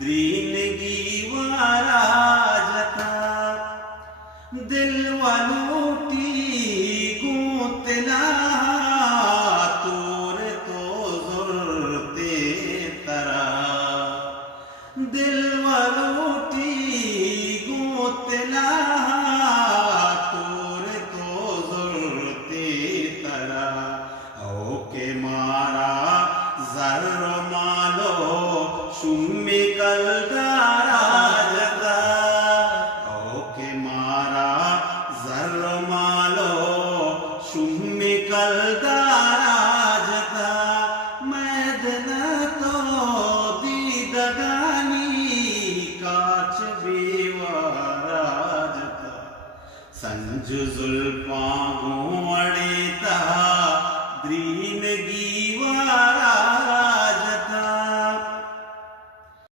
द्रीनगी वारा जता दिल वालूटी गूंतला तोर तो जुरते तरा दिल वालूटी गूंतला तोर तो जुरते तरा ओ के मारा जर मालो शुम्मी कलदारा जता ओ के मारा जर मालो शुम्मी कलदारा जता मैदन तो दीदगानी काच बेवारा जता संज जुल्फां अड़ेता